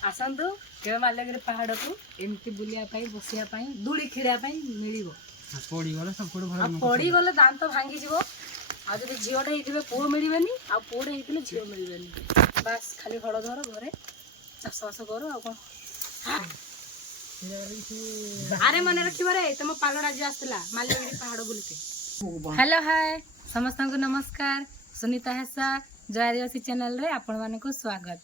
आसतु के माल्यगिरी पहाड़ को एमती बुलिया बसिया दूली खेड़ा मिल पड़ी गले दांत भांगी जीव आदि झीटे होते पुओ मिले आ पुओटे होते झील मिले बास खाली हल धर घरे चाष बास कर आ अरे मन रखिबारे तुम पागड़ आज आसला माल्यगिरी पहाड़ बुलते। हेलो हाय समस्त को नमस्कार। सुनीता हेसा जय आदिवासी चैनल रे आपण मानक स्वागत।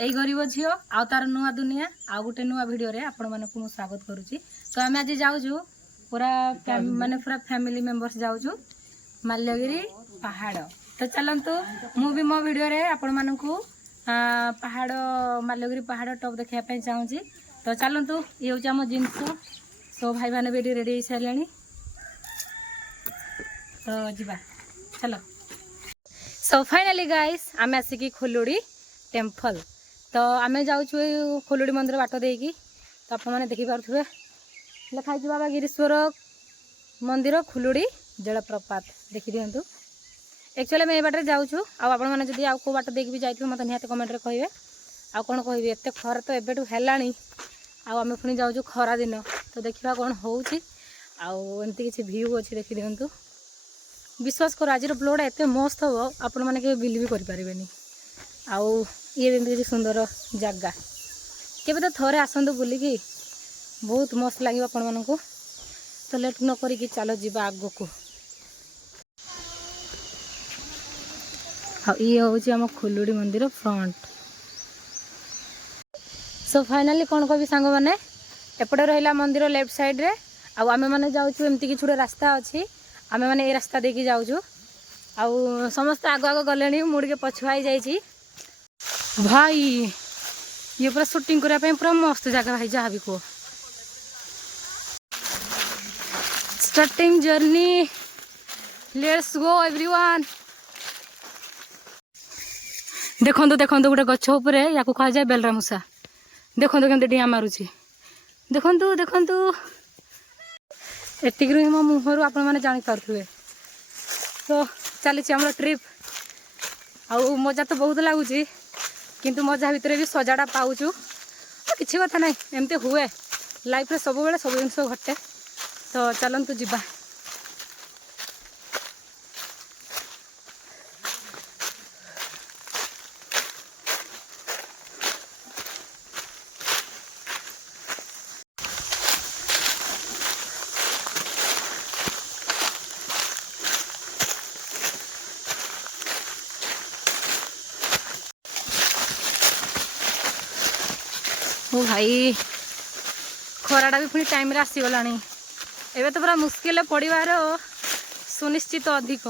यही गरीब झील आउ तार नुआ दुनिया आउ गोटे नुआ वीडियो रे आपण मानक मु स्वागत करुच्ची। तो आम आज जाऊँ पूरा माने पूरा फैमिली मेंबर्स जाऊँ माल्यगिरी पहाड़। तो चलतु मु भी मो वीडियो रे आपण मानक पहाड़ माल्यगिरी पहाड़ टॉप देखापी चाहूँगी। तो चलतु ये हूँ आम जिनस सो भाई मैंने भी रेडी हो सारे तो जीवा चलो। सो फाइनाली गाइस आम आसिकी खोलुड़ी टेम्पल। तो आम जाऊँ खोलुड़ी मंदिर बाट देकी तो आप मैंने देखिपे लिखाई बाबा गिरीश्वर मंदिर खोलुड़ी जलप्रपात देखी दिंतु। एक्चुअली मैं बाटे जाऊँ आप जब आउ को बाट देकी भी जाइए मतलब निहत कमेंट कहे आ कौन कह एत खरा तो एबेठू है आम पुणी जाऊँ खरा दिन तो देखा कौन होमती किसी भ्यू अच्छी देखी दिंतु। विश्वास कर आज ब्लड एत मस्त हम आपण मैंने बिलीव करें आउ ये किसी सुंदर जगह केवे तो थोड़े आसतु बुलिकी बहुत मस्त लगे आपण मानक। तो लेट न करी चलो जीवा आग को। ये हूँ आम खोलुड़ी मंदिर फ्रंट। सो फाइनाली कौन कह सांग मैंने एपटे रहा मंदिर लेफ्ट साइड रे आम मैंने जाऊँ एमती कि गोटे रास्ता अच्छी आम मैंने ये रास्ता देकी जाऊँ आउ समस्त आग आग गले मुड़े पछुआई जाइए भाई। ये पूरा शूटिंग करने पूरा मस्त जगह भाई जहाँ भी कह starting journey let's go everyone. देखो देखो गोटे गछ उपर या कह जाए बेलरा मूषा देखो केमती डिया मारुची देखु देखु एतिक मो मुहर आपण मैंने जापारे। तो चली आम ट्रिप आउ मजा तो बहुत लगुच किंतु मजा भितर भी सजाड़ा पाऊँ किसी कथा ना एमती हुए लाइफ रे सब बेले सब जिन घटे। तो चलतु जीवा। ओ भाई खराटा भी पुणी टाइम आसीगला एवं तो पूरा मुस्किल पड़ार सुनिश्चित अधिक।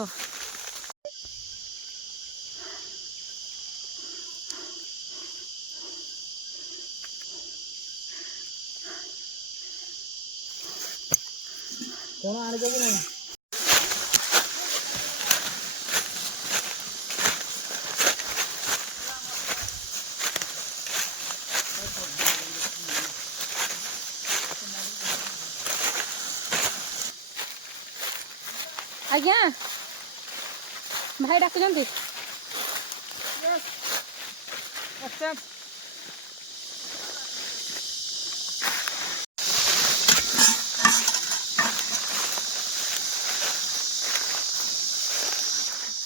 आज्ञा भाई डाकुंट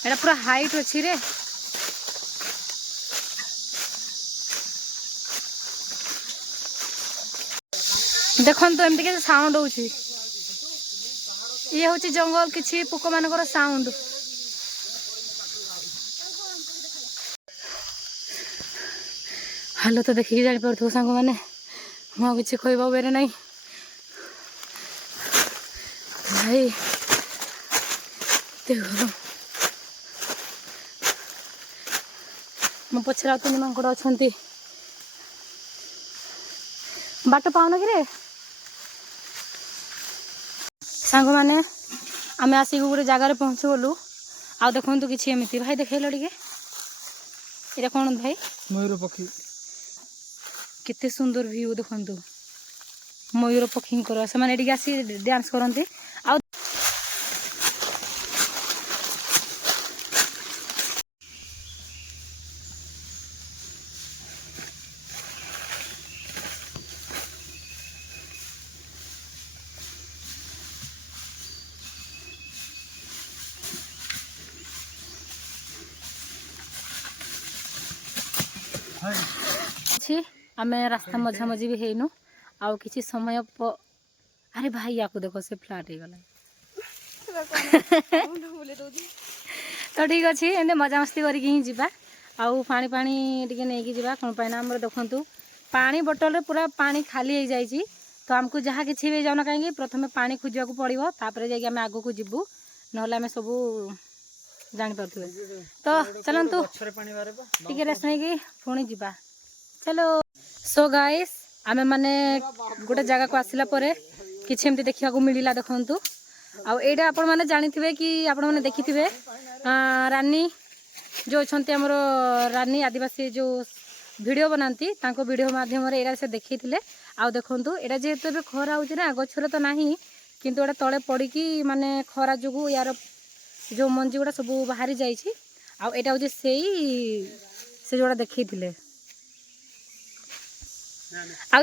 एटा पूरा हाइट अच्छी रे। देखो तो एमती के साउंड हो ये हूँ जंगल किसी पोक मानकर साउंड। हाल तो देखिए जापर सांग मैंने मुझे किसी कहवा बेरे ना भाई देख मो पचर आ तीन मांकड़ अच्छा बाट पाऊन कि सांग मैंने आम आसिक गोटे जगार पहुँची गलु आ देखु किसी एमती भाई देखेल टे ये कौन भाई मयूर पक्षी केते सुंदर व्यू देखु मयूर पक्षी से आसी डांस करते आ ଅଛି ଆମେ ରାସ୍ତା ମଝା ମଝି ବି ହେଇନୁ ଆଉ କିଛି ସମୟ अरे भाई या देखो से फ्लाट हो गला तो ठीक अच्छे एमती मजा मस्ती करके ही जावा आउ पानी पानी टिके नहीं जावा कौन पाइना आमर देखु पानी बोतल पूरा पानी खाली हो जाए तो आमको जहाँ किसी भी जाऊना कहीं प्रथम पानी खोजा पड़ो तापर जाकि आम आग को जीवु ना आम सब जापारे तो चलतु टे रेस्ट नहीं पुणी जा चलो सो गाइस आमे माने गोटे जगह को आसला किसी एमती देखा मिलला देखु आईटा आपण मैंने जानी थे कि आपण मैंने देखी थे रानी जो अच्छा आमर रानी आदिवासी जो वीडियो बनाती वीडियो माध्यम एरा से देखी थे आउ देखु यहाँ जेहेतु ए खरा हो गचर तो ना किंतु एटा तले पड़ी माने खरा जो यार जो मंजी गुड़ा सब बाहरी जाइए आईटा हूँ से जोड़ा देखी थे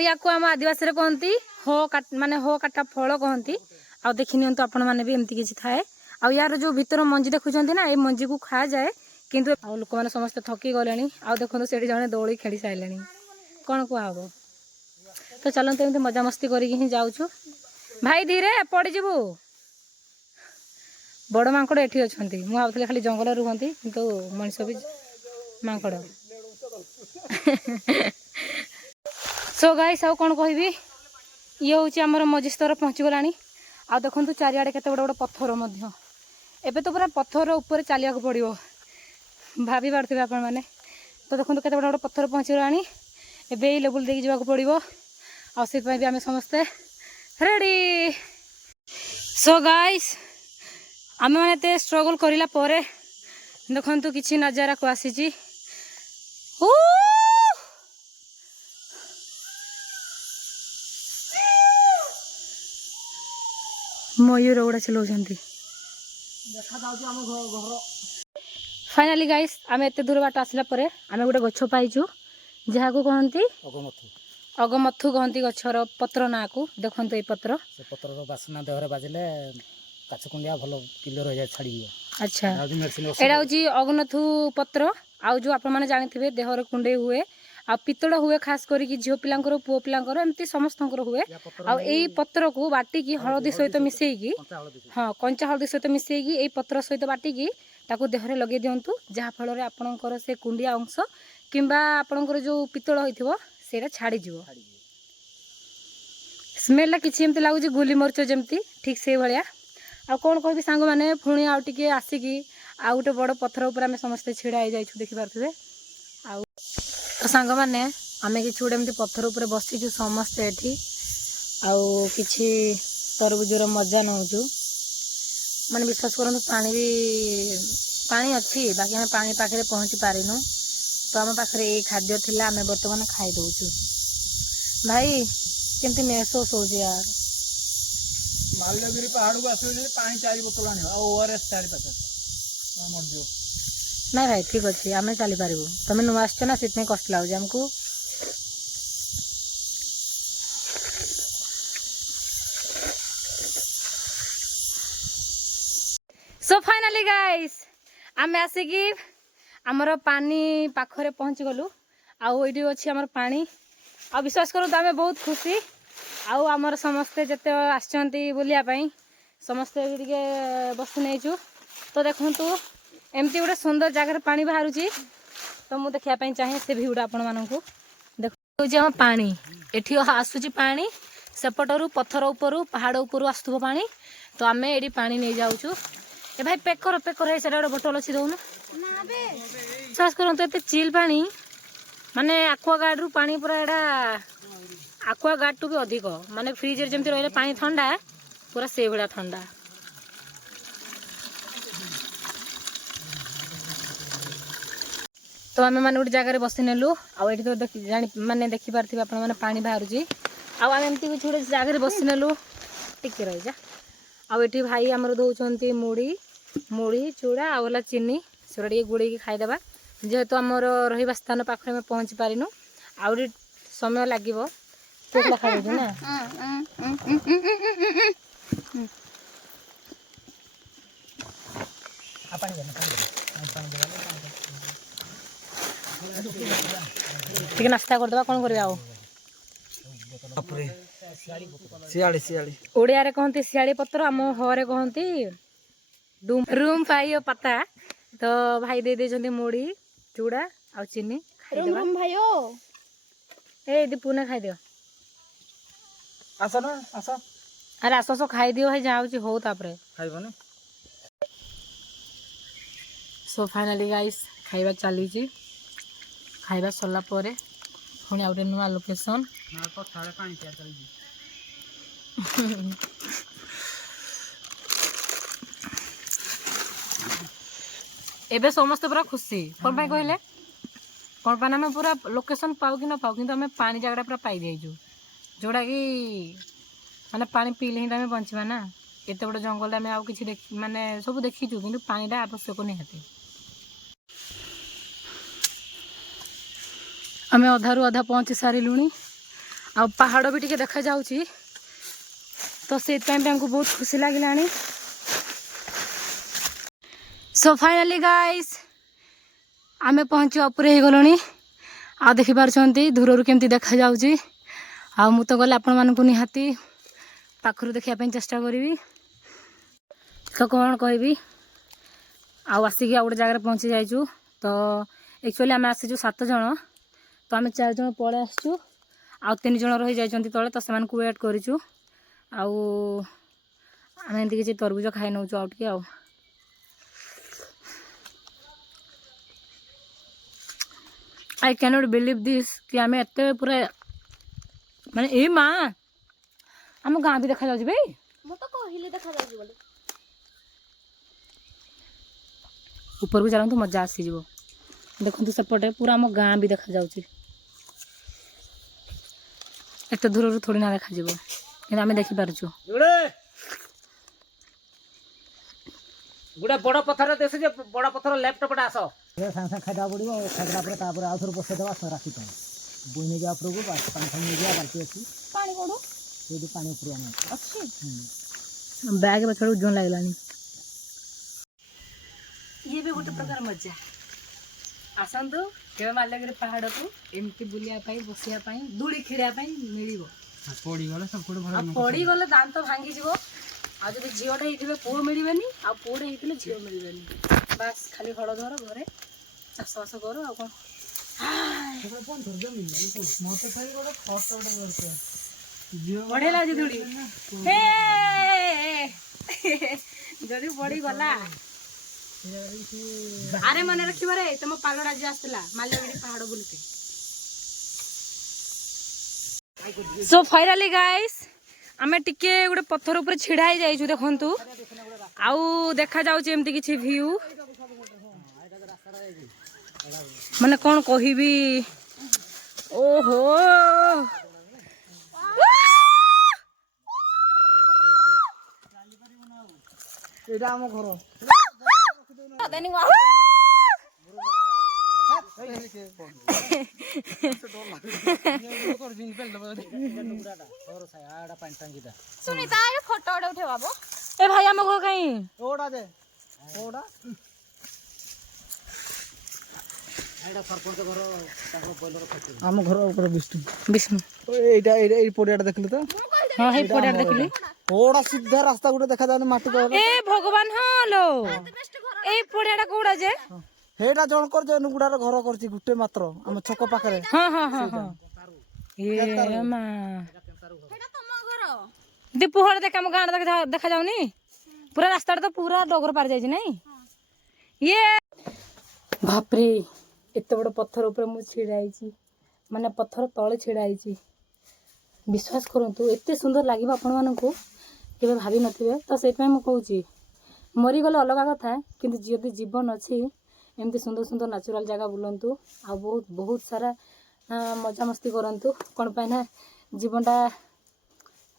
या आम आदिवासी कहती माने हो काटा फल कहती आ देखी नि आपण मैंने भी एमती किसी थाए आ यार जो भीतर मंजी देखुं ना ये मंजी को खा जाए किंतु लोक मैंने समस्त थकी गले आ देखो से जड़े दौड़ी खेली सारे कौन कहब तो चलते एमती मजा मस्ती करके जाऊँ भाई धीरे पड़जु बड़ मांकड़ एठी अच्छी मुझे खाली जंगल रुहती किंतु मनीष भी मांकड़ सो गाइस आउ कौन कहबी ये हूँ आमर मझी स्तर पहुँची गला आ देखु चारिआडे केते बड़ बड़ पत्थर एबे तो पूरा पत्थर ऊपर चलिया पड़ो भाभी पारे आपण मैंने तो देखो केते बड़ बड़ पत्थर पहुँची गला एबे लेवल देकी जावाक पड़ो आसे भी आम समस्ते रेडी सो गाइस आम मैंने स्ट्रगल करला परे देखु किसी नजारा को आसी मयूर गुड़ा चलाउछंती फाइनाली गाइस आम एत दूर बाट आसला परे आम गोटे गछ पाइचु जहाँ को कहती अगमथु कहती गछर पत्र ना को देखो ये पत्र से पत्र बासना देहरे बाजिले काचकुंडिया भलो क्लियर हो जाए छाड़ी अच्छा एटा हूँ अगनथु पत्र आउ जो आप मैंने जानी देहरे कुंडे हुए आ पितल हुए खास करके झील पिलांकर पुओ पिलांकर एमती समस्त हुए आई पत्र को बाटिकी हलदी सहित मिसेकी हाँ कंचा हलदी सहित मिसेकी ये पत्र सहित बाटिकी ताकू देहरे लगे दिंतु जहाँ फल आपणकर से कुंडिया अंश किंबा आपणकर जो पितल होइथिबो सेटा छाड़ी जीवो स्मेल किछि एमती लागुची गोली मरच जमती ठीक से भलिया आ कौन कहबी सांग माने पुणी आउ टिके आसिकी आ गोटे बड़ पत्थर ऊपर आम समस्ते छिड़ा हो जाइछु देखि पारथुबे आ तो सांग माने आमे कि गोटे एमती पत्थर ऊपर बसीचु समस्ते एठी आउ किछि तरबुजर मजा नौचु माने विश्वास करंतु पानी अच्छी बाकी आम पानी पाखे पहुँची पारिनु तो आम पाखे ये खाद्य थिला आम बर्तमान खाई दउछु भाई केमती महसूस हो यार माल्यगिरी पहाड़ को आसो पानी 4 बोतल आने ओआरएस 4 पैकेट मरजो ना भाई ठीक अच्छे आम चली पारू तुम नुआ आस ना से कष्ट लगुच आमको सो फाइनाली गाइस आम आसिकी आमर पानी पाखरे पहुँची गलु आईटी अच्छी आमर पानी आ विश्वास करूँ आम बहुत खुशी आउ आमर समस्ते जिते आसचंती बुलिया पाई समस्ते टिके बसी नहींचु तो देखु एमती गोटे सुंदर जगह पानी बाहर तो मुझे देखापी चाहे से भ्यूटा आपण मानू देखो आम पानी एठी आसूची पानी सेपटू पत्थर उपरू पहाड़ उपरू आसुव पानी तो आम ये पानी नहीं जाऊँ ए भाई पेकर है गोटे बोतल अच्छी दौन विश्वास करूँ तो चिल पानी माने आक्वा गार्ड रु पानी पूरा एटा आक्वा गार्ड टू भी अधिक माने फ्रिज जमी रही पानी ठंडा पूरा से भाया ठंडा तो आम मैंने गोटे जगह बसी नेलु आठ तो माने देखी पारे आप पानी बाहर आम एमती किसी गोटे जगह बसी नेलु टिके रही जा आठी भाई आमर दौरान मुड़ी मुड़ी चूड़ा आला चीनी से टे गुड़े खाईदे जेहेतु आमर रहा स्थान पाखे आम पहुँची पारिनु आउरी समय लगे चोकला खाई ना ଟିକେ ନାସ୍ତା କରିଦେବା କ'ଣ କରିବା ଆଉ ଓଡ଼ିଆରେ କହନ୍ତି ଶିଆଳି ପତ୍ର ଆମ ଘରେ କହନ୍ତି ରୁମ୍ ପାଇ ପାତା ତ ଭାଇ ଦେଇ ଦେଇଛନ୍ତି ମୁଢ଼ି ଚୁଡ଼ା ଆଉ ଚିନି ଖାଇଦେବା ଏ ଦୀପୁନେ ଖାଇଦିଅ ଆସ ନା ଆସ ଆରେ ଆସ ଆସ ଖାଇଦିଅ ଭାଇ ଯାଉଛି ହଉ ତାପରେ ଖାଇବନି ସୋ ଫାଇନାଲି ଗାଇସ୍ ଖାଇବା ଚାଲିଛି ଖାଇବା ସରିଲା ପରେ ପୁଣି ଆଉ ଗୋଟେ ନୂଆ ଲୋକେସନ୍ ଏବେ ସମସ୍ତେ ପୁରା ଖୁସି କ'ଣ ପାଇଁ କହିଲେ କ'ଣ ପାଇଁ ଆମେ ପୁରା ଲୋକେସନ୍ ପାଉ କି ନ ପାଉ କିନ୍ତୁ ଆମେ ପାଣି ଜାଗାଟା ପୁରା ପାଇଯାଇଛୁ ଯେଉଁଟାକି ମାନେ ପାଣି ପିଇଲେ ହିଁ ଆମେ ବଞ୍ଚିବା ନା ଏତେ ବଡ଼ ଜଙ୍ଗଲରେ ଆମେ ଆଉ କିଛି ମାନେ ସବୁ ଦେଖିଛୁ କିନ୍ତୁ ପାଣିଟା ଆବଶ୍ୟକ ନିହାତି ଆମେ ଅଧାରୁ ଅଧା ପହଞ୍ଚି ସାରିଲୁଣି ଆଉ ପାହାଡ଼ ବି ଟିକେ ଦେଖାଯାଉଛି ତ ସେଇଥିପାଇଁ ବି ଆମକୁ ବହୁତ ଖୁସି ଲାଗିଲାଣି ସୋ ଫାଇନାଲି ଗାଇସ୍ ଆମେ ପହଞ୍ଚି ଉପରେ ହେଇଗଲୁଣି ଆଉ ଦେଖିପାରୁଛନ୍ତି ଦୂରରୁ କେମିତି ଦେଖାଯାଉଛି ଆଉ ମୁଁ ତ ଗଲେ ଆପଣମାନଙ୍କୁ ନିହାତି ପାଖରୁ ଦେଖିବା ପାଇଁ ଚେଷ୍ଟା କରିବି ତ କ'ଣ କହିବି ଆଉ ଆସିକି ଆଉ ଗୋଟେ ଜାଗାରେ ପହଞ୍ଚି ଯାଇଛୁ ତ ଆକ୍ଚୁଆଲି ଆମେ ଆସିଛୁ 7 ଜଣ ତ ଆମେ 4 ଜଣ ପଳେଇ ଆସିଛୁ ଆଉ 3 ଜଣ ରହିଯାଇଛନ୍ତି ତଳେ ତ ସେମାନଙ୍କୁ ୱେଟ୍ କରିଛୁ ଆଉ ଆମେ ଏମିତି କିଛି ତରଭୁଜ ଖାଇ ନେଉଛୁ ଆଉ ଟିକେ ଆଉ I cannot believe this कि आम एत पूरा माने ए माँ आम गाँ भी देखा जाଉଛି भाई ऊपर भी चलतु मजा आसीज देखु सेपटे पूरा आम गाँ भी देखा जाଉଛି एत दूर थोड़ी ना देखा कि आम देखिपारु गोटे बड़ पथर देश बड़ पथर लेफ्ट पटे आस सागे सागे खाइदा पड़ो खाइदा पर आउ थोड़े बसईदेवा राखी बुई नहीं जाए उपरको पानी फानी नहीं जाए बाल्टी अच्छी पानी कौन ये पानी ऊपर अच्छी बैग पछड़ उज्जवल लगलानी ये भी गोटे प्रकार मजा आसतु के माल्यगिरी पहाड़ को एमती बुलिया बसिया दूली खेलिया मिल पड़ी गले दांत भांगी जीव आज झीटे होते पुओ मिलबे आ पुओटे होते झील मिलबे बास खाली हल धर घरे चाष बास कर बढ़िया लगे दूड़ी जदि पड़ी गला अरे मन रखिबारे तुम पागड़ आज आसला माल्यगिरी पहाड़ बुलते सो फाइनाली गाइस आमे टिके गोटे पत्थर ऊपर छिड़ा ही जाइछु देखंतु आउ देखा जाउछ एमती किछि व्यू माने कोन कहिबी ओहो एटा हम घर देनी सुनीता फोटो उठेवा ए भाई आम घर कहीं ओडा दे ओडा एडा सरपंच घर ताको बोलर फटे हम घर ऊपर विष्णु विष्णु एटा एई पडियाटा देखली तो हां हे पडियाटा देखली ओडा सीधा रास्ता गुटे देखा जाने माटी को ए भगवान हालो ए पडियाटा कोडा जे हेटा जण कर जे नुगुडार घर करछि गुटे मात्र हम छक पाखरे हां हां हां हां ए मा हेटा तम घर दीपू हर देख हम गांड देखा जाउनी पूरा रास्ता तो पूरा डगर पार जाई नहीं ये बाप रे एत बड़ पत्थर ऊपर मु छिड़ाई माने पत्थर तले छिड़ाई विश्वास करंतु एते सुंदर लागिबा आपण मानकू केबे भाबी नथिबे तो सेइ पय मु कहूची मरी गले अलग कथा किंतु जदि जीवन अछि एमती सुंदर सुंदर नेचुरल जगह बुलंतु आ बहुत बहुत सारा मजा मस्ती करंतु कोन पय ना जीवनटा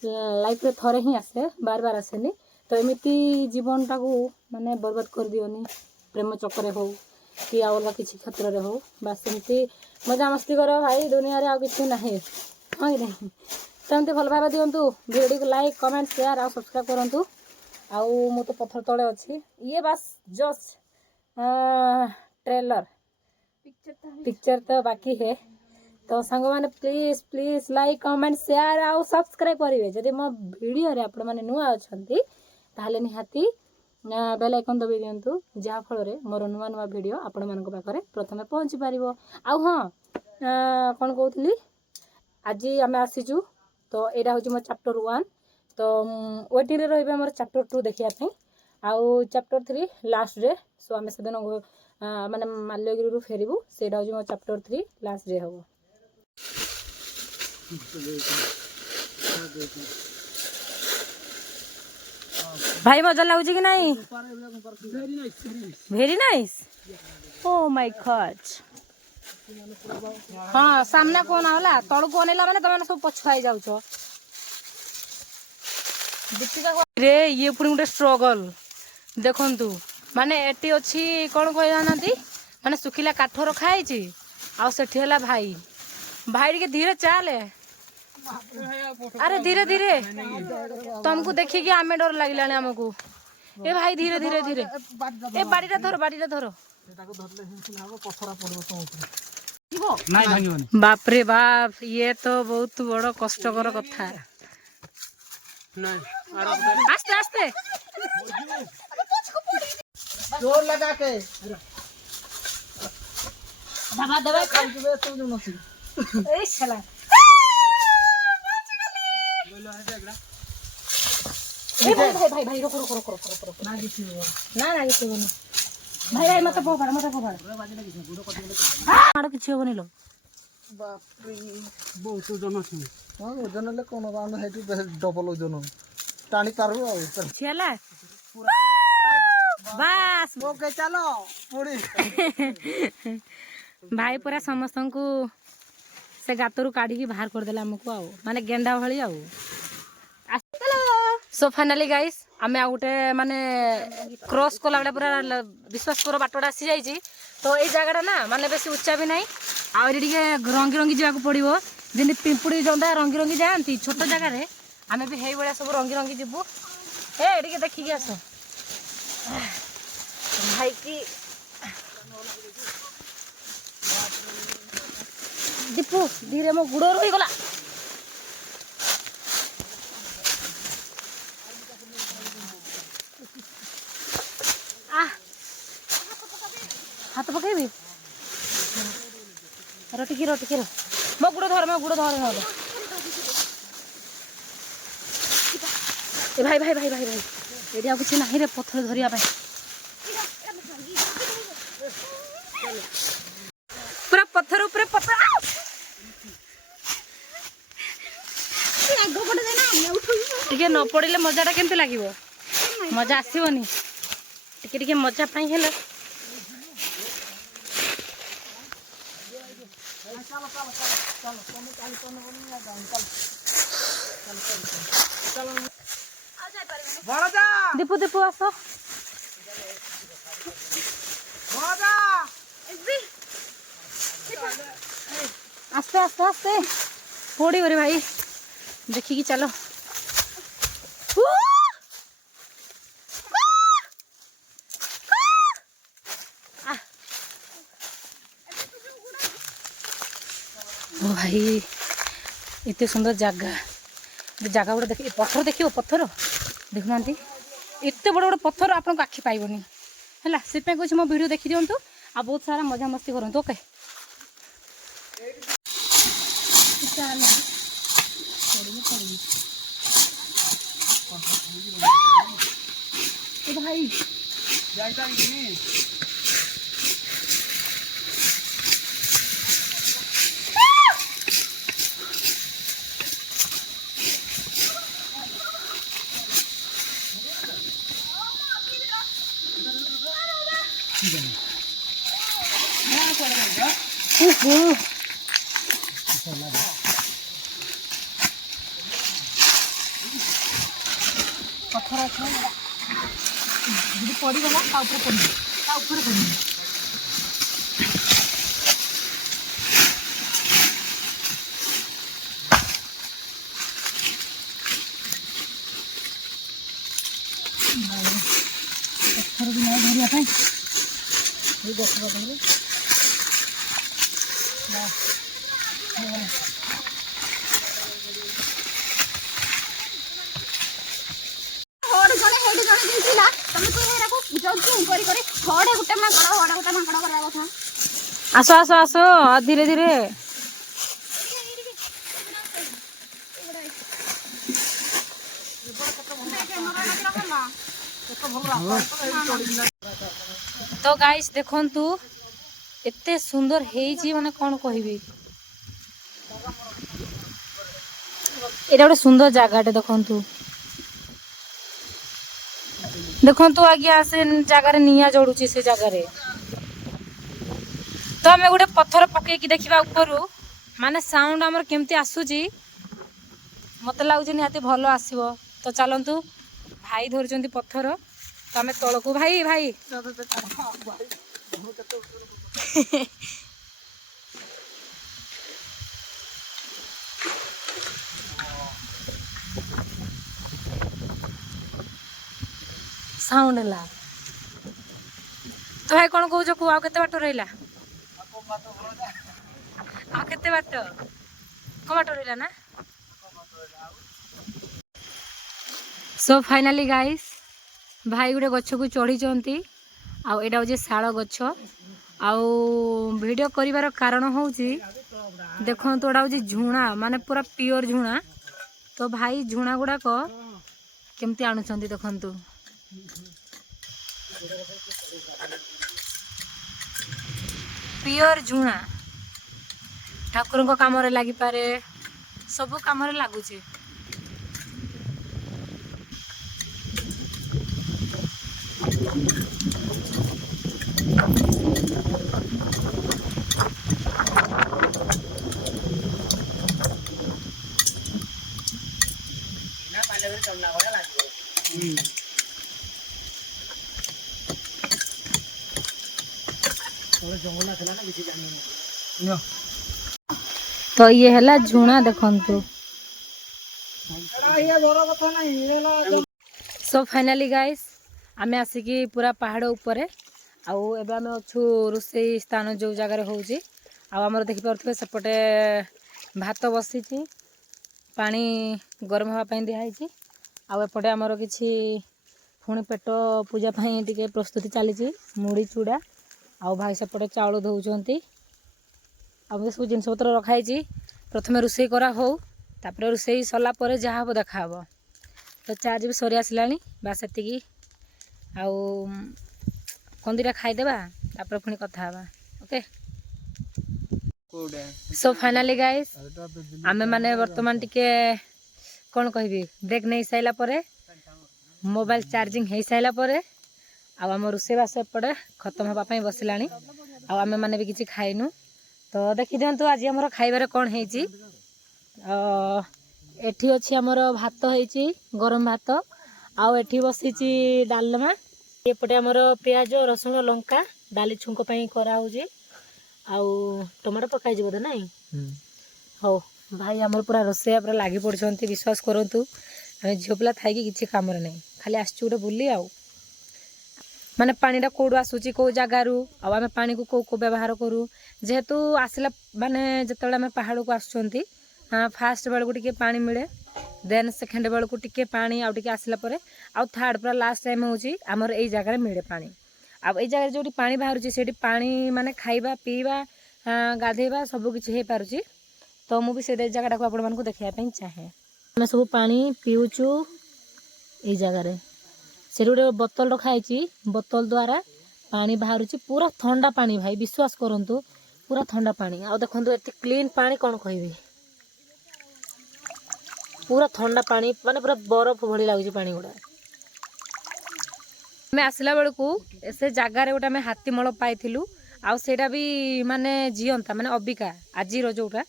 लाइफ रे थरे ही आसे बार बार आसेनी तो एमिति जीवनटा को माने बर्बाद कर दियोनी प्रेम चक्कर हो कि अलग किसी क्षेत्र में हो बस एमती मजा मस्ती करो भाई दुनिया रे आ किछि नाही हाँ कि नहीं तो एमती भल भाव दिंतु वीडियो को लाइक कमेंट शेयर और सब्सक्राइब करंतु आउ मु तो पत्थर तले अच्छी ये बस जस्ट ट्रेलर पिक्चर तो बाकी है तो सांग मैंने please please like comment share आउ सब्सक्राइब करेंगे जदि मो वीडियो रे आपण माने नुआ अछंती ताहले निहाती बेल आइकन दबे दियंतु जहा फल रे मोर नुआ नुआ वीडियो आपण मानक पाखरे प्रथमे पहुंची पारिबो आ हां कोन कहउतली आज आम आसीचु तो यहाँ हूँ मोर चैप्टर 1 तो वेटिंग रे रहिबे मोर चैप्टर 2 देखिया पे आउ चैप्टर 3 लास्ट रे सो आम से दिन माने माल्यगिरी फेरबू से हूँ मोर चैप्टर 3 लास्ट रे हम भाई मजा लगुच कि नहीं very nice oh my God हाँ सामने कौन आला तलू को अनेला माने तमे सब पछुआई जाउछ रे ये पुणी गोटे स्ट्रगल देखंतु माने एटी अछि कोन कहि जानांती माने सुखिला काठ रखा आइछि आ सेठी हला भाई भाई के धीरे चाले अरे धीरे धीरे तुमको देखिए कि आमे डर लागिलानी हमको ए भाई धीरे धीरे धीरे ए बाड़ीटा धरो बाप रे बाप ये तो बहुत बड़ कष्टकर कथा आस्ते आस्ते जोर लगा के दबा दबा ए साला ए भाई रोको ना किसी होनी भाई मत पोफाड़ मारो किसी होनी लो बाप रे बहुत ओजन अछि हां ओजन ले कोन बान हेटु डबल ओजन टाणी पारबो आ छेला पूरा बस ओके चलो पुड़ी भाई पूरा समस्त को से गातरू काढ़ी बाहर कर देला हमको आ माने गेंडा भली आ सो फाइनली गाइस आमे आ गोटे माने क्रॉस कला बेले पूरा विश्वास करो बाटोटा आसी जाइए तो ये जगह ना माने बेसी उच्चा भी नहीं आगे रंगी रंगी जावाक पड़ो जमी पिंपुड़ी जंदा रंगी रंगी जाती छोट जगार आमे भी हे भाया सब रंगी रंगी जीवु ए देखिकी आस भाई की दीपू धीरे मो गुड़ रही गला हाथ पकड़बी रटिकी मो गुड़ धर भाई भाई भाई भाई भाई ये किसी ना रे पत्थर धरिया पूरा पत्थर ऊपर पत्थर टिके न पड़े मजाटा केमती लगे मजा आसबनी टिके मजा पाई हेले दीपू दीपू आस आस्ते आस्ते आस्ते पड़ी रे भाई देखिकी चलो ओ भाई इतने सुंदर जगह जगह गोटे देख पत्थर देखिए पत्थर देखुना एत बड़ बड़ पत्थर आपको आखि पाइबनी है से कह मो वीडियो देखी दिंतु आ बहुत सारा मजा मस्ती करूँ ओके भाई पत्थर पड़गला पड़ी पत्थर भी नहीं धरिया गछ ହଡ଼ ଜଣେ ହେଇଠି ଜଣେ ଦେଇଥିଲା ତମେ ତ ଏରାକୁ ଜୁମ୍ କରି କରି ହଡ଼ ଗୋଟେ ମାଙ୍କଡ଼ କରିବା କଥା। ଆସ ଆସ ଆସ ଧୀରେ ଧୀରେ। ତ ଗାଇସ୍ ଦେଖନ୍ତୁ ଏତେ ସୁନ୍ଦର ହେଇଛି ମାନେ କ'ଣ କହିବି। ଏଇଟା ଗୋଟେ ସୁନ୍ଦର ଜାଗାଟେ ଦେଖନ୍ତୁ। ଦେଖନ୍ତୁ ଆଜ୍ଞା ସେ ଜାଗାରେ ନିଆଁ ଜଳୁଛି ସେ ଜାଗାରେ। ତ ଆମେ ଗୋଟେ ପଥର ପକେଇକି ଦେଖିବା ଉପରୁ ମାନେ ସାଉଣ୍ଡ ଆମର କେମିତି ଆସୁଛି। ମତେ ଲାଗୁଛି ନିହାତି ଭଲ ଆସିବ। ତ ଚାଲନ୍ତୁ ଭାଇ ଧରୁଛନ୍ତି ପଥର ତ ଆମେ ତଳକୁ ଭାଇ ଭାଇ ସାଉଣ୍ଡ ହେଲା। ତ ଭାଇ କ'ଣ କହୁଛ କୁହ ଆଉ କେତେ ବାଟ ରହିଲା? ଆଉ କେତେ ବାଟ କ'ଣ ବାଟ ରହିଲା ନା? ସୋ ଫାଇନାଲି ଗାଇସ୍ ଭାଇ ଗୋଟେ ଗଛକୁ ଚଢ଼ିଛନ୍ତି। ଆଉ ଏଇଟା ହେଉଛି ଶାଳ ଗଛ। ଆଉ ଭିଡ଼ିଓ କରିବାର କାରଣ ହେଉଛି ଦେଖନ୍ତୁ ଏଇଟା ହେଉଛି ଝୁଣା ମାନେ ପୁରା ପିଓର ଝୁଣା। ତ ଭାଇ ଝୁଣା ଗୁଡ଼ାକ କେମିତି ଆଣୁଛନ୍ତି ଦେଖନ୍ତୁ। ପିଓର ଝୁଣା ଠାକୁରଙ୍କ କାମରେ ଲାଗିପାରେ, ସବୁ କାମରେ ଲାଗୁଛି। ତ ଇଏ ହେଲା ଝୁଣା ଦେଖନ୍ତୁ। ସୋ ଫାଇନାଲି ଗାଇସ୍ ଆମେ ଆସିକି ପୁରା ପାହାଡ଼ ଉପରେ। ଆଉ ଏବେ ଆମେ ଅଛୁ ରୋଷେଇ ସ୍ଥାନ ଯେଉଁ ଜାଗାରେ ହେଉଛି। ଆଉ ଆମର ଦେଖିପାରୁଥିବେ ସେପଟେ ଭାତ ବସିଛି, ପାଣି ଗରମ ହେବା ପାଇଁ ଦିଆହେଇଛି। ଆଉ ଏପଟେ ଆମର କିଛି ପୁଣି ପେଟ ପୂଜା ପାଇଁ ଟିକେ ପ୍ରସ୍ତୁତି ଚାଲିଛି, ମୁଢ଼ି ଚୁଡ଼ା। ଆଉ ଭାଇ ସେପଟେ ଚାଉଳ ଧୋଉଛନ୍ତି। ଆଉ ସବୁ ଜିନିଷପତ୍ର ରଖାହେଇଛି। ପ୍ରଥମେ ରୋଷେଇ କରା ହଉ, ତାପରେ ରୋଷେଇ ସରିଲା ପରେ ଯାହା ହେବ ଦେଖାହେବ। ତ ଚାର୍ଜ ବି ସରି ଆସିଲାଣି, ବାସ୍ ସେତିକି। ଆଉ କ'ଣ ଦୁଇଟା ଖାଇଦେବା ତାପରେ ପୁଣି କଥା ହେବା। ଓକେ। ସୋ ଫାଇନାଲି ଗାଇସ୍ ଆମେ ମାନେ ବର୍ତ୍ତମାନ ଟିକେ କ'ଣ କହିବି ବ୍ରେକ୍ ନେଇ ସାରିଲା ପରେ ମୋବାଇଲ ଚାର୍ଜିଂ ହେଇସାରିଲା ପରେ ଆଉ ଆମ ରୋଷେଇବାସ ଏପଟେ ଖତମ ହେବା ପାଇଁ ବସିଲାଣି। ଆଉ ଆମେ ମାନେ ବି କିଛି ଖାଇନୁ। ତ ଦେଖିଦିଅନ୍ତୁ ଆଜି ଆମର ଖାଇବାରେ କ'ଣ ହେଇଛି। ଏଠି ଅଛି ଆମର ଭାତ ହେଇଛି, ଗରମ ଭାତ। ଆଉ ଏଠି ବସିଛି ଡାଲମା। ଏପଟେ ଆମର ପିଆଜ ରସୁଣ ଲଙ୍କା ଡାଲି ଛୁଙ୍କ ପାଇଁ କରାହେଉଛି। ଆଉ ଟମାଟୋ ପକାଇଛି ବୋଧେ ନାଇଁ? ହଉ ଭାଇ ଆମର ପୁରା ରୋଷେଇଆ ପୁରା ଲାଗି ପଡ଼ିଛନ୍ତି। ବିଶ୍ୱାସ କରନ୍ତୁ ଆମେ ଝିଅ ପିଲା ଥାଇକି କିଛି କାମରେ ନାହିଁ, ଖାଲି ଆସିଛୁ ଗୋଟେ ବୁଲି। ଆଉ ମାନେ ପାଣିଟା କେଉଁଠୁ ଆସୁଛି କେଉଁ ଜାଗାରୁ, ଆଉ ଆମେ ପାଣିକୁ କେଉଁ କେଉଁ ବ୍ୟବହାର କରୁ। ଯେହେତୁ ଆସିଲା ମାନେ ଯେତେବେଳେ ଆମେ ପାହାଡ଼କୁ ଆସୁଛନ୍ତି ଫାର୍ଷ୍ଟ ବେଳକୁ ଟିକେ ପାଣି ମିଳେ, ଦେନ୍ ସେକେଣ୍ଡ ବେଳକୁ ଟିକେ ପାଣି, ଆଉ ଟିକେ ଆସିଲା ପରେ ଆଉ ଥାର୍ଡ଼ ପୁରା ଲାଷ୍ଟ ଟାଇମ୍ ହେଉଛି ଆମର ଏଇ ଜାଗାରେ ମିଳେ ପାଣି। ଆଉ ଏଇ ଜାଗାରେ ଯେଉଁଠି ପାଣି ବାହାରୁଛି ସେଇଠି ପାଣି ମାନେ ଖାଇବା ପିଇବା ଗାଧେଇବା ସବୁ କିଛି ହେଇପାରୁଛି। ତ ମୁଁ ବି ସେ ଜାଗାଟାକୁ ଆପଣମାନଙ୍କୁ ଦେଖାଇବା ପାଇଁ ଚାହେଁ। ଆମେ ସବୁ ପାଣି ପିଉଛୁ ଏଇ ଜାଗାରେ। ସେଠି ଗୋଟେ ବୋତଲ ରଖାହେଇଛି, ବୋତଲ ଦ୍ୱାରା ପାଣି ବାହାରୁଛି। ପୁରା ଥଣ୍ଡା ପାଣି ଭାଇ, ବିଶ୍ୱାସ କରନ୍ତୁ ପୁରା ଥଣ୍ଡା ପାଣି। ଆଉ ଦେଖନ୍ତୁ ଏତେ କ୍ଲିନ୍ ପାଣି କ'ଣ କହିବି, ପୁରା ଥଣ୍ଡା ପାଣି ମାନେ ପୁରା ବରଫ ଭଳି ଲାଗୁଛି ପାଣି ଗୁଡ଼ା। ଆମେ ଆସିଲା ବେଳକୁ ସେ ଜାଗାରେ ଗୋଟେ ଆମେ ହାତୀମଳ ପାଇଥିଲୁ। ଆଉ ସେଇଟା ବି ମାନେ ଜିଅନ୍ତା ମାନେ ଅବିକା ଆଜିର ଯେଉଁଟା।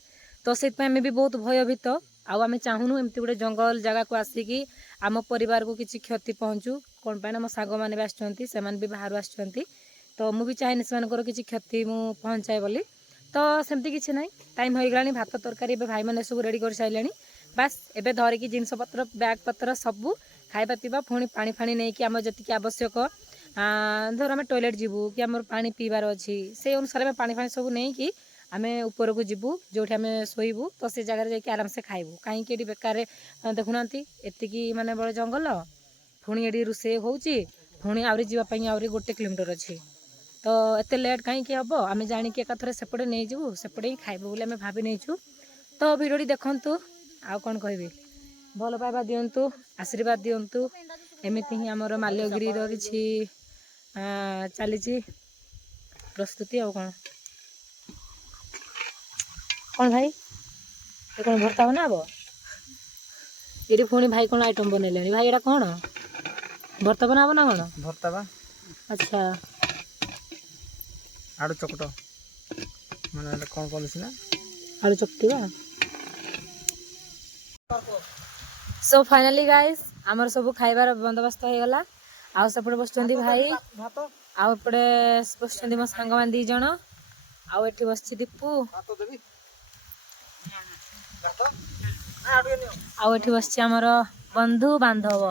ତ ସେଥିପାଇଁ ଆମେ ବି ବହୁତ ଭୟଭୀତ। ଆଉ ଆମେ ଚାହୁଁନୁ ଏମିତି ଗୋଟେ ଜଙ୍ଗଲ ଜାଗାକୁ ଆସିକି ଆମ ପରିବାରକୁ କିଛି କ୍ଷତି ପହଞ୍ଚୁ। କ'ଣ ପାଇଁ ନା ମୋ ସାଙ୍ଗମାନେ ବି ଆସିଛନ୍ତି, ସେମାନେ ବି ବାହାରୁ ଆସିଛନ୍ତି। ତ ମୁଁ ବି ଚାହେଁନି ସେମାନଙ୍କର କିଛି କ୍ଷତି ମୁଁ ପହଞ୍ଚାଏ ବୋଲି। ତ ସେମିତି କିଛି ନାହିଁ, ଟାଇମ୍ ହୋଇଗଲାଣି। ଭାତ ତରକାରୀ ଏବେ ଭାଇମାନେ ସବୁ ରେଡ଼ି କରିସାରିଲେଣି। ବାସ୍ ଏବେ ଧରିକି ଜିନିଷପତ୍ର ବ୍ୟାଗ୍ ପତ୍ର ସବୁ ଖାଇବା ପିଇବା ପୁଣି ପାଣି ଫାଣି ନେଇକି ଆମର ଯେତିକି ଆବଶ୍ୟକ, ଧର ଆମେ ଟଏଲେଟ୍ ଯିବୁ କି ଆମର ପାଣି ପିଇବାର ଅଛି, ସେଇ ଅନୁସାରେ ଆମେ ପାଣି ଫାଣି ସବୁ ନେଇକି आमे ऊपर को जीवु जो शोबू तो से जगह जाकि आराम से खाइबू कहीं बेकार देखुना एतिकी माने बड़े जंगल पुणी ये रोषे होची पुणी आहरी जावाई आहरी 1 किलोमीटर अच्छी तो एत लेट कहीं हम आम जाणिकी एकाथरे सेपटे नहीं जीवु सेपटे ही खाइबू बोले आम भाभी नहीं तो भिडियोटी देखंतु आउ कौन कहबी भल पाइबा दिंतु आशीर्वाद दिंतु एमती ही आमर माल्यगिरी किसी चली प्रस्तुति आ कौन भाई ये कौन भर्ता बना हम ये पुणी भाई कौन आइटम बनइले भाई ये कौन भर्ता बना ना कौन भर्ता बा अच्छा आड़ू चकट माने कौन कौन ना आलू चकटिवा सो फाइनली गाइस आमर सब खाइबार बंदोबस्त हो गला आउ सेपटे बसुंदी भाई भात आउ एपटे बसुंदी मो सांग मान 2 जण आउ एठी बसछि दीपू भात देबी भात आड़ू नियो आउ एठी बसछि हमर बंधु बांधव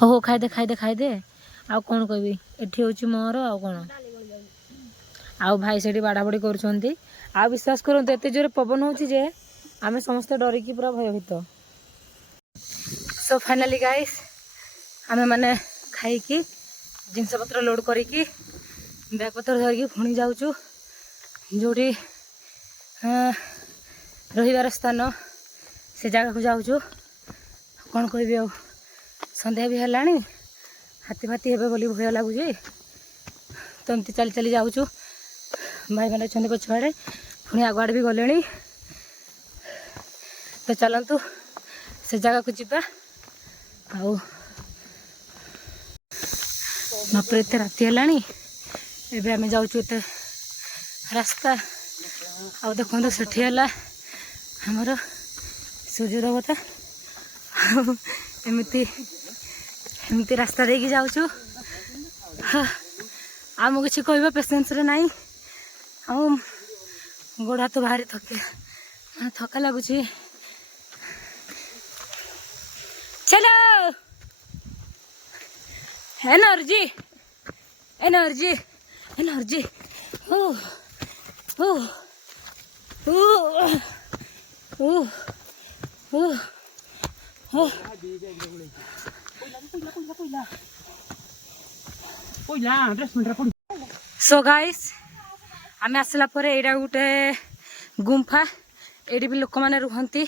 हो खाइदे आउ कौन कहबी एठी होछि मोर आउ कौन आउ भाई सेठी बाड़ाबड़ी करुछंती आ विश्वास करंतु एते जोरे पवन होछि जे आमे समस्त डरिकी पूरा भयभीत सो फाइनली गाइस आमे माने खाइकी जिनस पत्र लोड करिकी बैग पत्र धरिकी पुणी जाऊँ जोटी रहिबार स्थान से जगह को जाऊँ कौन कहबी आ संध्या भी है हाथी फाती हे बोली भय लगुच तो एमती चली चली जाऊँ भाई मैंने अच्छा पछुआड़े पुणी आगुआड़े भी गले तो चलतु से जगह को जीवा बापर एत राति है आम जाऊँ रास्ता आ देखो सेठी है आमर सूर्य देवता एमती एमती रास्ता देकी जाऊँ आम किसी कह पेसेंस रे नाई गोड़ हाथ भारी थका लगुच चलो एनर्जी एनर्जी एनर्जी ओ ओ ओ ओ ओ ओ सो गाइस आम आसला पर एटा गोटे गुंफा एटी भी लोक मैंने रुहती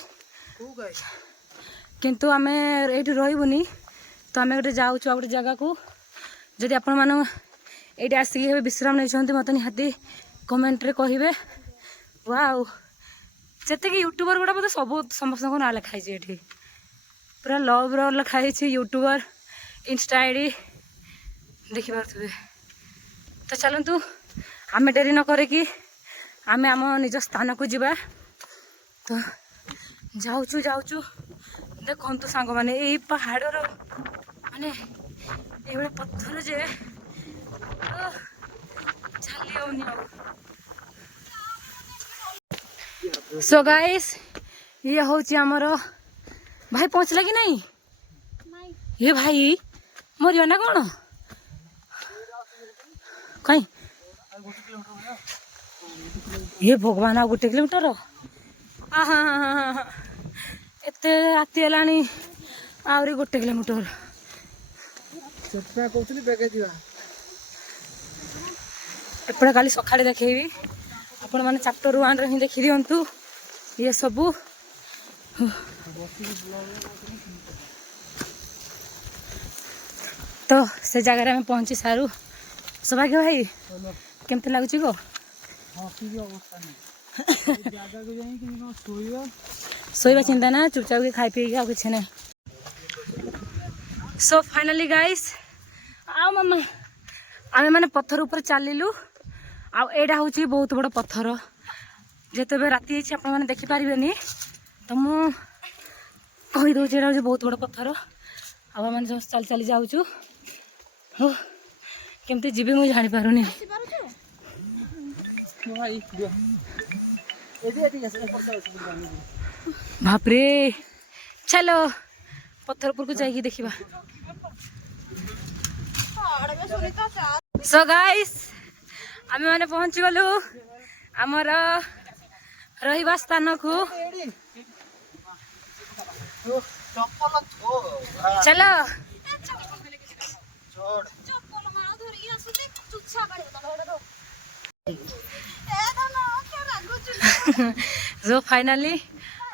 किंतु आम ये रही तो आम गोटे जाऊँ गोटे जगह को जदि आपण मान ये आसिक विश्राम नहीं मत निहाती कमेंट रे कहे वाओ जी यूट्यूबर गुड़ा मतलब सब समस्त ना लिखाई ये पूरा लव रो लिखाई यूट्यूबर इंस्टा आईडी देखिपे तो चलतु आम डेरी न करें आम आम निज स्थान को जीवा तो जाऊँ जाऊँ देखु सांग मैंने यही पहाड़ माने ये पत्थर जे चली सो गाइस ये हूँ आमर भाई पहुँचला कि नहीं ये भाई मरिया ना कौन कहीं ये भगवान आ 1 किलोमीटर एत राति है आहरी 1 किलोमीटर एपटे खाली सकाଳେ देखी आपण मैंने चैप्टर 1 रे देखी दिंतु ये सबू तो से जगह में पहुंची सारू सौभाग्य भाई केमती लगुच गो शोवा चिंता ना चुपचाप के खाई पी कि ना सो फाइनली गाइस आ मामा आम मैंने पत्थर ऊपर चलू आड़ा हूँ बहुत बड़ पत्थर जिते राति आपने देखिपारे तो मुझे कहीदे बहुत बड़ पत्थर आम चल चली जाऊँ केमती जीवी मुझे जानी पारुनी बापरे चलो पत्थर ऊपर को जाइए देखिबा सो गाइस आमे माने पहुंची गलु आमर रहिबा स्थान को चलो जो फाइनाली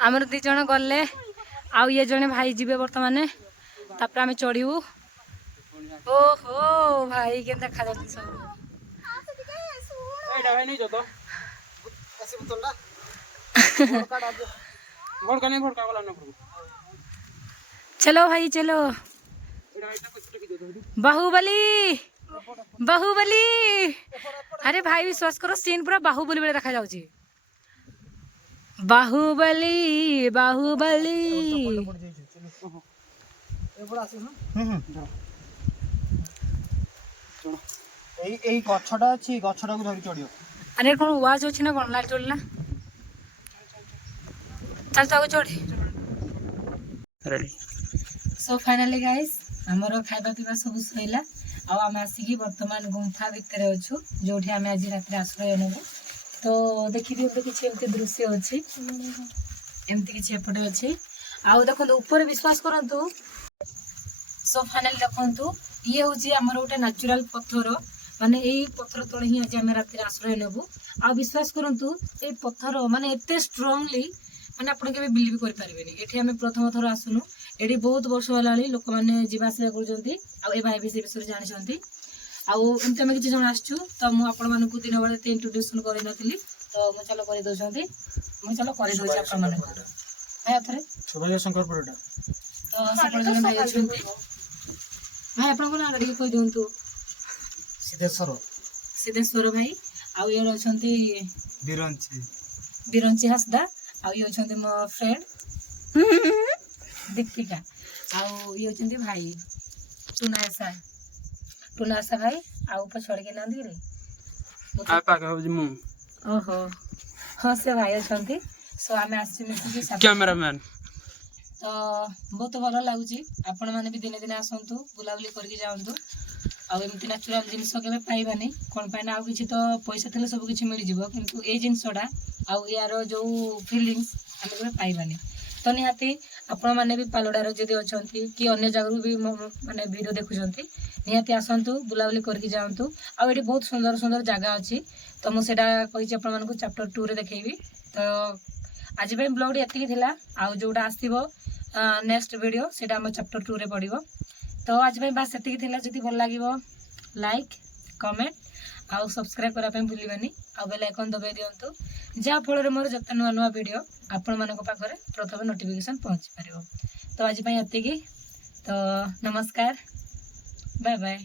आमर 2 जण गले आउ ये जने भाई जीवे वर्तमान तापर आमे चढ़िबू ओहो भाई के देखा जाती सब एडा भाई नहीं जो तो ऐसे बोतल भोट का नहीं भोट का वाला ना चलो भाई चलो बाहुबली बाहुबली अरे भाई विश्वास करो सीन पूरा बाहुबली बेले देखा जाउची बाहुबली बाहुबली এই গছটা আছে গছটাକୁ ধরি চড়িও अरे कौन आवाज होची ना कौन लाइट चलला चल तो चढ़े रेडी सो फाइनली गाइस हमरो खाइबा पीबा सब सइला आ हम आसिकी वर्तमान गुंफा भितर अछु जोठी हम आज रात आश्रय नेबो तो देखि दियो किछि एमती दृश्य अछि एमती किछि एपटे अछि आ देखो ऊपर विश्वास करंतु सो फाइनली देखंतु ये होची हमर ओटे नेचुरल पत्थर माने एई पत्थर तळे ही आज हम रात आश्रय नेबो आ विश्वास करंतु ए पत्थर माने एते स्ट्रांगली माने आपण के बिलीव कर पारिबेनी एठी हम प्रथम थर आसुनु एठी बहुत वर्ष वाली लोक माने जीवा आसिया करजंती आ ए भाई भी से विषय जानि छंती आ एमते हम किछि जण आछू तो मु आपण माने को दिन बेले इंट्रोड्यूसन करि नथिली तो मु चलो करि दोछंती मु चलो करि दोछ आपण माने भाई अथरे सुभय शंकर पुरटा तो सपण जण भाई अछंती भाई आपण को ना रेडी कहि दोंतु सिद्धेश्वर भाई आ ये अछंती बिरंची हसदा आ ये अछंती मो फ्रेंड दीपिका आउ ये होचंती भाई टुनासा भाई आउ पछड़ के नांदी रे आ पाके हो मु ओहो हां से भाई होचंती सो आमे आसी मिसी कैमरामैन तो बहुत भलो लागुची आपण माने भी दिने दिने आसंतु बुलाबुली करके जांतु आ एमती नेचुरल जिनिस केबे पाइबानी कोन पाइना आ किछि तो पैसा थले सब किछि मिल जिवो किंतु ए जिनिसडा आ यार जो फीलिंग्स हमें केबे पाइबानी तो निहाती आपण माने भी पालोडार जदि अछंती कि अन्य जगह भी माने वीडियो देखुछंती निहाती आसंतु बुलाबुली करके जांतु आ एठी बहुत सुंदर सुंदर जगह अछि तो मु सेटा कहिछि आपण मानको चैप्टर 2 रे देखैबी तो आज भाई ब्लॉग एतिकी थिला आ जोडा आस्तिबो नेक्स्ट वीडियो सेटा हम चैप्टर 2 रे पडिबो तो आज भाई बस एतिकी थिला जदि भल लागिबो लाइक कमेंट आउ सब्सक्राइब करा पे भूलिबानी आ बेल आइकन दबाई दियंतु जा फल रे मोर जत नुआ नुआ वीडियो आपण मानको पाखरे प्रथम नोटिफिकेशन पहुंची पारिबो तो आज भाई एतिकी तो नमस्कार बाय बाय।